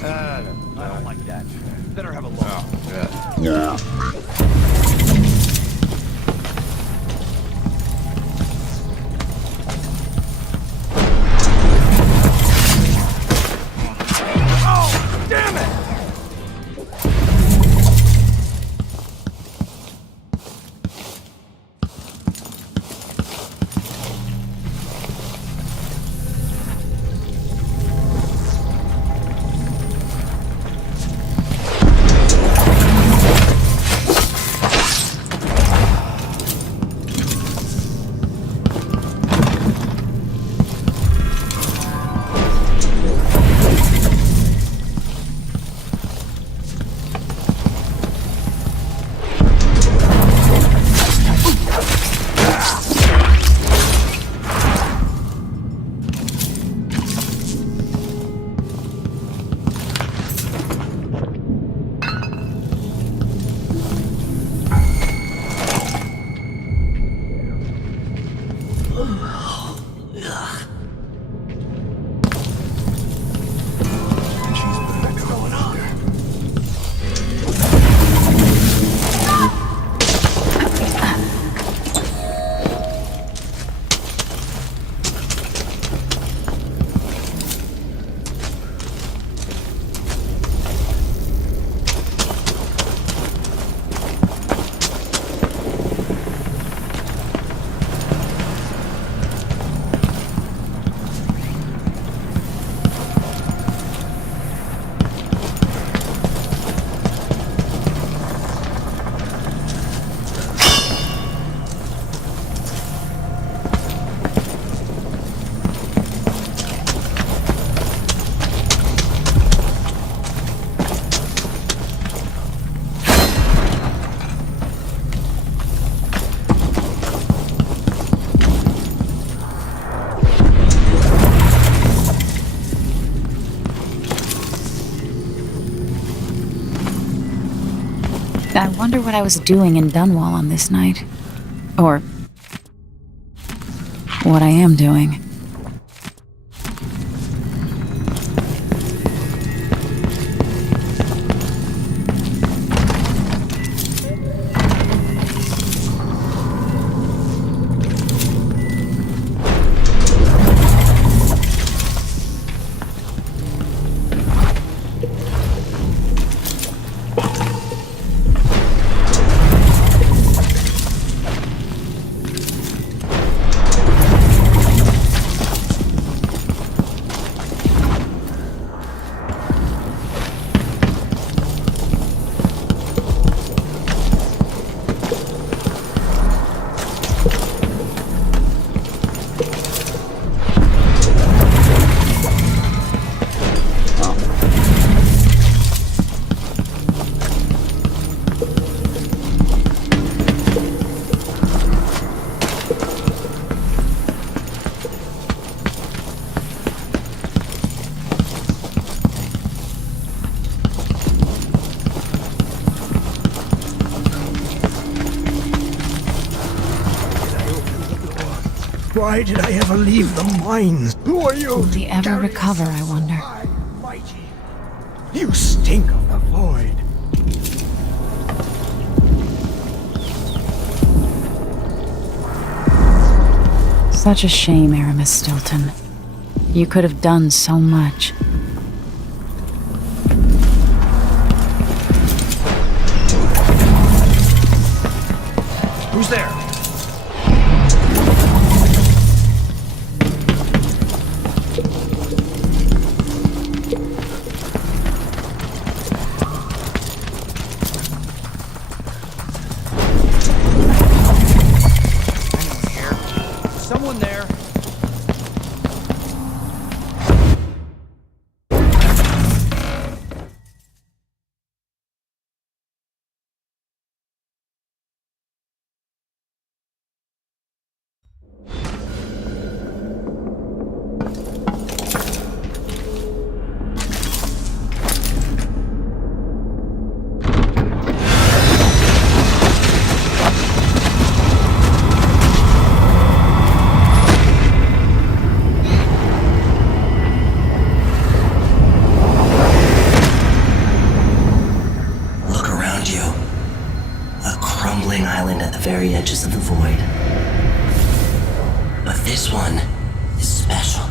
I don't like that. Better have a look. Yeah. Oh, damn it! Wonder what I was doing in Dunwall on this night. Or what I am doing. Why did I ever leave the mines? Who are you? Will he ever recover, I wonder? You stink of the void. Such a shame, Aramis Stilton. You could have done so much. Who's there? Someone there. Look around you. A crumbling island at the very edges of the void. But this one is special.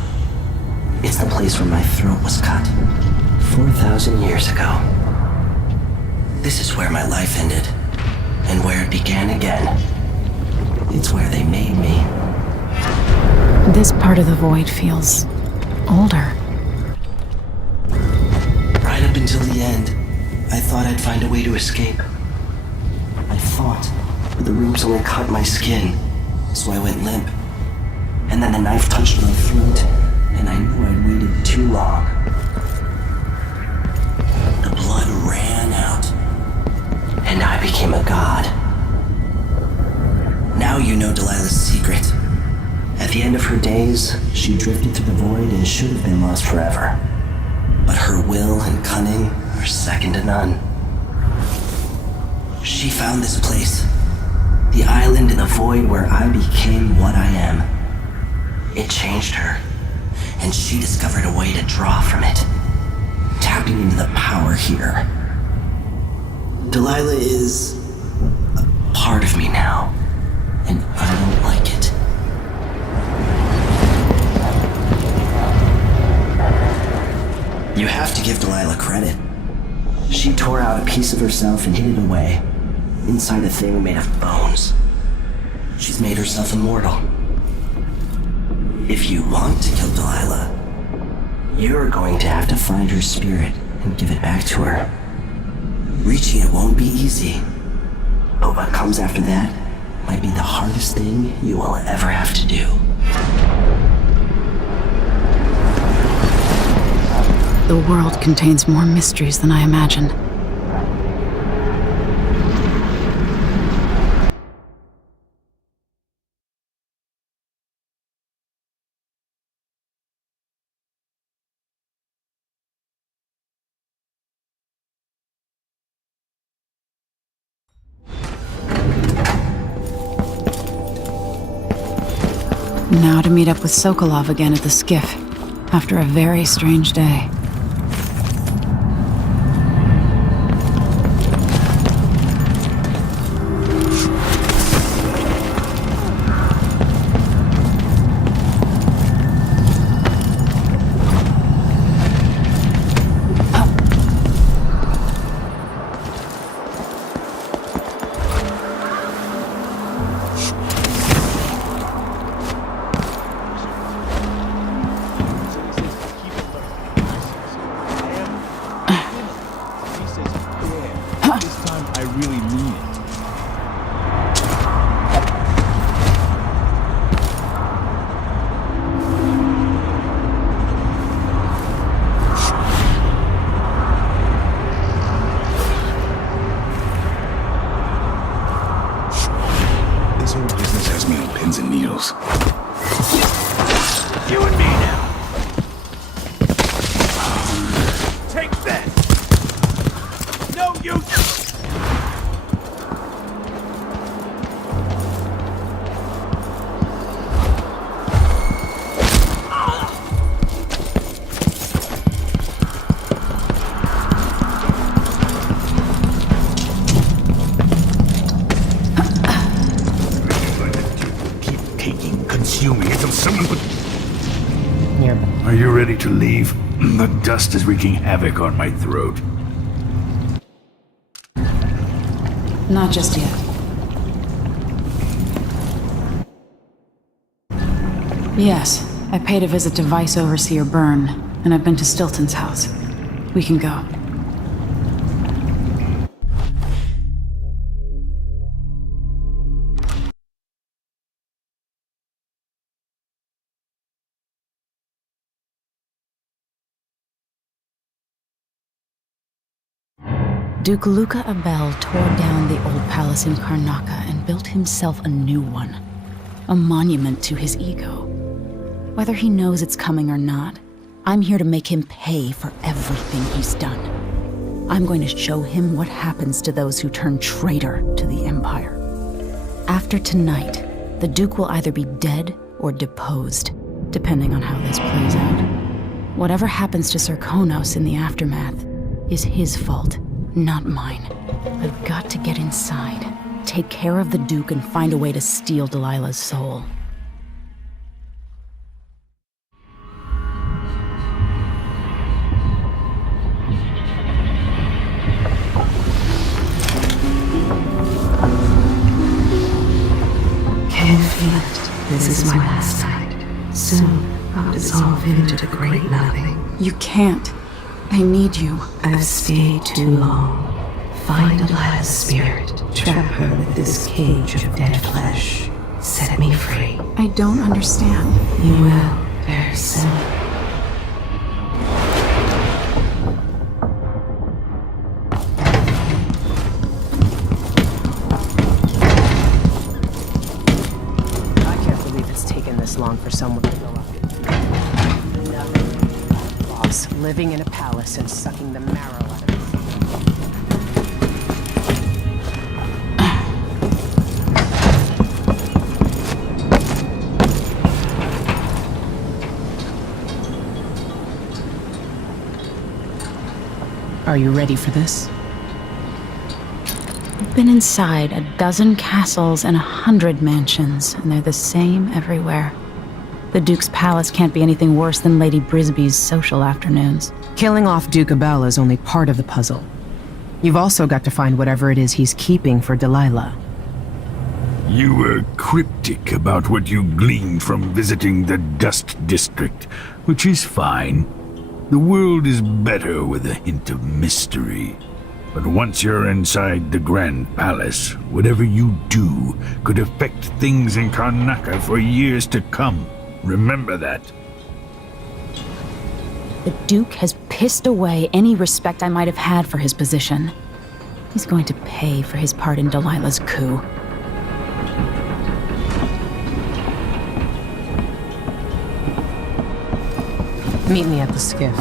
It's the place where my throat was cut 4,000 years ago. This is where my life ended, and where it began again. It's where they made me. This part of the void feels older. Right up until the end, I thought I'd find a way to escape. I thought, but the rooms only cut my skin, so I went limp. And then the knife touched my throat, and I knew I'd waited too long. The blood ran out, and I became a god. Now you know Delilah's secret. At the end of her days, she drifted through the void and should have been lost forever. But her will and cunning are second to none. She found this place, the island in the void where I became what I am. It changed her, and she discovered a way to draw from it, tapping into the power here. Delilah is a part of me now, and I don't like it. You have to give Delilah credit. She tore out a piece of herself and hid it away, inside a thing made of bones. She's made herself immortal. If you want to kill Delilah, you're going to have to find her spirit and give it back to her. Reaching it won't be easy, but what comes after that might be the hardest thing you will ever have to do. The world contains more mysteries than I imagined. Now to meet up with Sokolov again at the skiff, after a very strange day. Are you ready to leave? The dust is wreaking havoc on my throat. Not just yet. Yes, I paid a visit to Vice Overseer Byrne, and I've been to Stilton's house. We can go. Duke Luca Abel tore down the old palace in Karnaca and built himself a new one. A monument to his ego. Whether he knows it's coming or not, I'm here to make him pay for everything he's done. I'm going to show him what happens to those who turn traitor to the Empire. After tonight, the Duke will either be dead or deposed, depending on how this plays out. Whatever happens to Serkonos in the aftermath is his fault. Not mine. I've got to get inside, take care of the Duke, and find a way to steal Delilah's soul. Can't feel it. This is my last night. Soon, I'll dissolve into the great nothing. You can't. I need you. I've stayed too long. Find Delilah's spirit. Trap her with this cage of dead flesh. Set me free. I don't understand. You will, very soon. I can't believe it's taken this long for someone to go up. Boss, living in a palace and sucking the marrow out of it. Are you ready for this? I've been inside a dozen castles and 100 mansions, and they're the same everywhere. The Duke's palace can't be anything worse than Lady Brisby's social afternoons. Killing off Duke Abel is only part of the puzzle. You've also got to find whatever it is he's keeping for Delilah. You were cryptic about what you gleaned from visiting the Dust District, which is fine. The world is better with a hint of mystery. But once you're inside the Grand Palace, whatever you do could affect things in Karnaca for years to come. Remember that. The Duke has pissed away any respect I might have had for his position. He's going to pay for his part in Delilah's coup. Meet me at the skiff.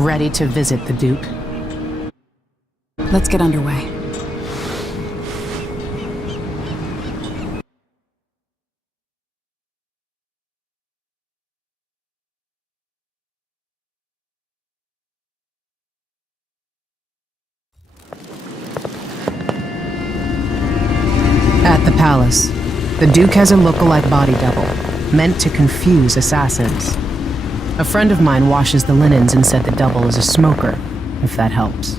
ready to visit the Duke? Let's get underway. At the palace, the Duke has a look-alike body double, meant to confuse assassins. A friend of mine washes the linens and said the double is a smoker, if that helps.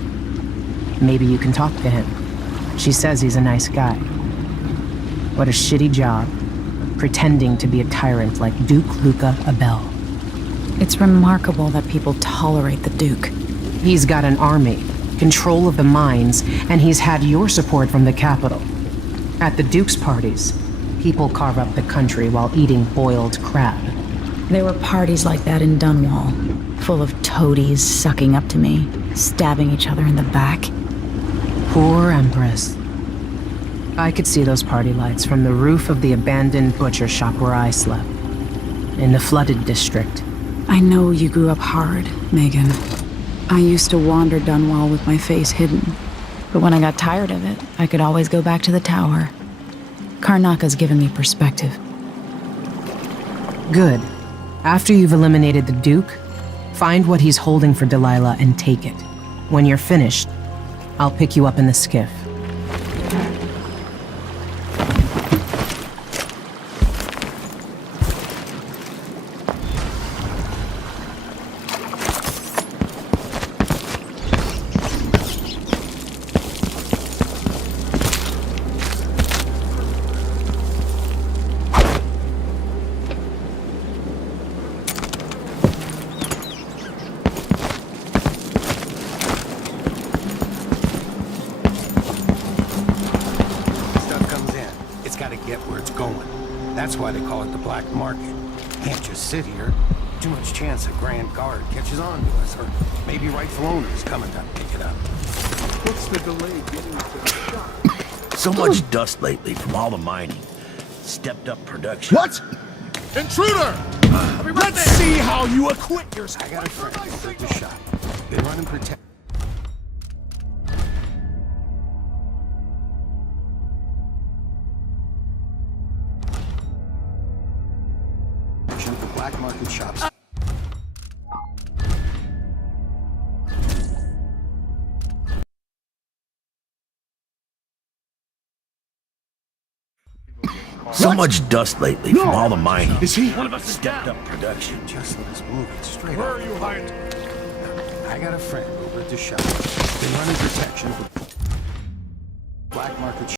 Maybe you can talk to him. She says he's a nice guy. What a shitty job, pretending to be a tyrant like Duke Luca Abel. It's remarkable that people tolerate the Duke. He's got an army, control of the mines, and he's had your support from the capital. At the Duke's parties, people carve up the country while eating boiled crab. There were parties like that in Dunwall, full of toadies sucking up to me, stabbing each other in the back. Poor Empress. I could see those party lights from the roof of the abandoned butcher shop where I slept, in the flooded district. I know you grew up hard, Megan. I used to wander Dunwall with my face hidden, but when I got tired of it, I could always go back to the tower. Karnaka's given me perspective. Good. After you've eliminated the Duke, find what he's holding for Delilah and take it. When you're finished, I'll pick you up in the skiff. That's why they call it the black market. Can't just sit here. Too much chance a Grand Guard catches on to us, or maybe rightful owners coming to pick it up. What's the delay getting to the shop? So much dust lately from all the mining. Stepped up production. What? Intruder! Let's see how you acquit yourself. I got a friend at the shop. Been running protect. The black market shops. So much dust lately from all the mining. Is he? One of us stepped up production. Just let us move it straight Where up. are you hiding? I got a friend over at the shop. Been running protection for black market